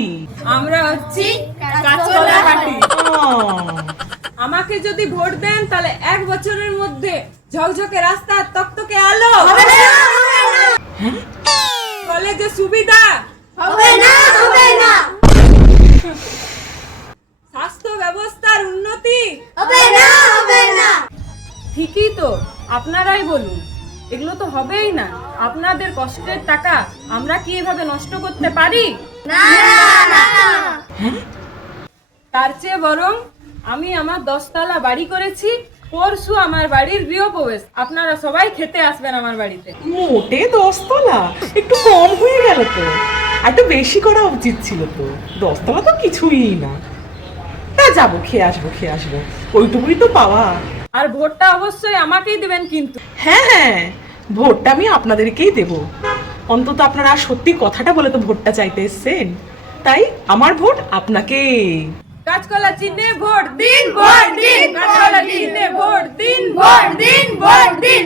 Party? আমরা হচ্ছি কাঁচকলা পার্টি। আমাকে যদি ভোট দেন তাহলে 1 বছরের মধ্যে ঝকঝকে রাস্তা, তকতকে আলো, কলেজে সুবিধা, স্বাস্থ্য ব্যবস্থার উন্নতি। ঠিকই তো, আপনারাই বলুন, এগুলো তো হবেই না। আপনাদের কষ্টের টাকা আমরা কি এভাবে নষ্ট করতে পারি? তার চেয়ে বরং আমি আমার 10 তলা বাড়ি করেছি, পরশু আমার বাড়ির গৃহপ্রবেশ, আপনারা সবাই খেতে আসবেন আমার বাড়িতে। মোটে 10 তলা একটু কম হয়ে গেল তো, আর একটু বেশি করা উচিত ছিল তো। 10 তলা তো কিছুই না। তা যাবো, খেয়ে আসবো, ওইটুকুই তো পাওয়া। আর ভোটটা অবশ্যই আমাকেই দিবেন কিন্তু। হ্যাঁ হ্যাঁ, ভোটটা আমি আপনাদেরকেই দেব। অন্তত আপনারা সত্যি কথাটা বলে তো ভোটটা চাইতে এসছেন, তাই আমার ভোট আপনাকে। কাঁচকলা চিহ্নে ভোট দিন, ভোট দিন। কাঁচকলা চিহ্নে ভোট দিন, ভোট দিন, ভোট দিন।